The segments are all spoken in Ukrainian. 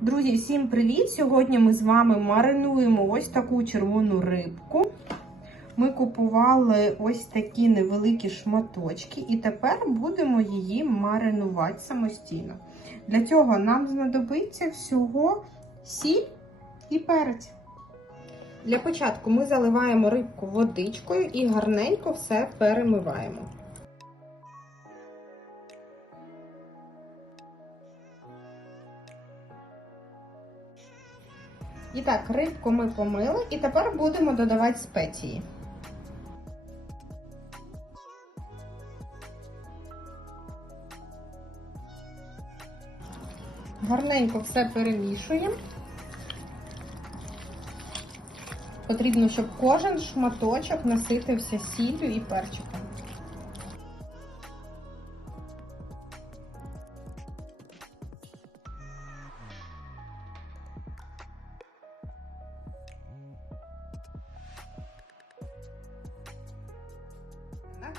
Друзі, всім привіт! Сьогодні ми з вами маринуємо ось таку червону рибку. Ми купували ось такі невеликі шматочки, і тепер будемо її маринувати самостійно. Для цього нам знадобиться всього сіль і перець. Для початку ми заливаємо рибку водичкою і гарненько все перемиваємо. І так, рибку ми помили, і тепер будемо додавати спеції. Гарненько все перемішуємо. Потрібно, щоб кожен шматочок наситився сіллю і перчиком.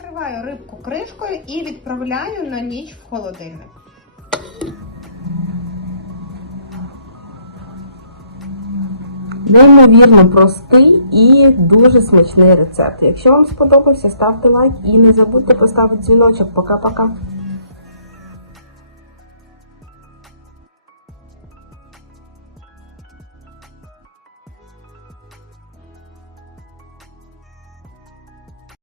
Накриваю рибку кришкою і відправляю на ніч в холодильник. Неймовірно простий і дуже смачний рецепт. Якщо вам сподобався, ставте лайк і не забудьте поставити дзвіночок. Пока-пока.